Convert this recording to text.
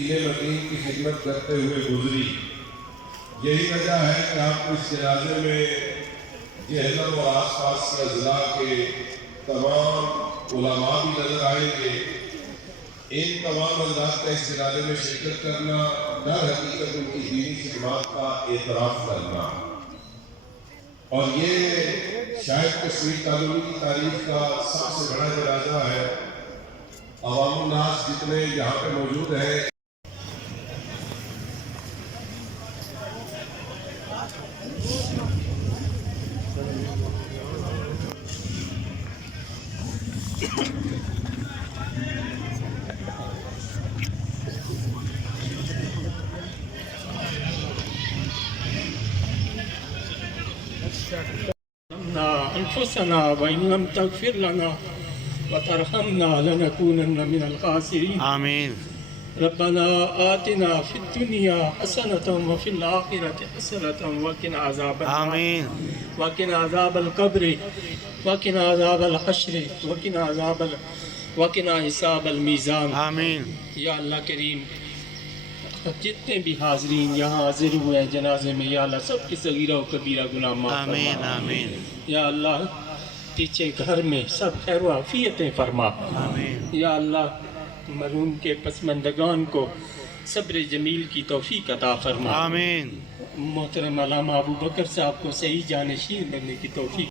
دین مدین کی خدمت کرتے ہوئے گزری۔ یہی وجہ ہے کہ آپ کو اس جنازے میں جہلم اور آس پاس کے اضلاع کے تمام علماء بھی نظر آئیں گے۔ ان تمام حضرات کا اس جنازے میں شرکت کرنا در حقیقت ان کی دینی خدمات کا اعتراف کرنا، اور یہ شاید کشمیر کالونی کی تاریخ کا سب سے بڑا جنازہ ہے۔ عوام الناس جتنے یہاں پہ موجود ہیں، أنفسنا وإن لم تغفر لنا وترحمنا لنكونن من الخاسرين. آمين. ربنا آتنا في الدنيا حسنة وفي الآخرة حسنة وقنا عذاب النار. آمين. وقنا عذاب القبر وقنا عذاب الحشر وقنا حساب الميزان. آمین. یا اللہ کریم، جتنے بھی حاضرین یہاں حاضر ہوئے ہیں جنازے میں، یا اللہ سب کی صغیرہ و کبیرہ گناہ معاف فرما. آمین. آمین. یا اللہ پیچھے گھر میں سب خیر و عافیتیں فرما. آمین. یا اللہ مرحوم کے پسماندگان کو صبر جمیل کی توفیق عطا فرما. آمین. محترم علامہ ابو بکر صاحب کو صحیح جانشین بننے کی توفیق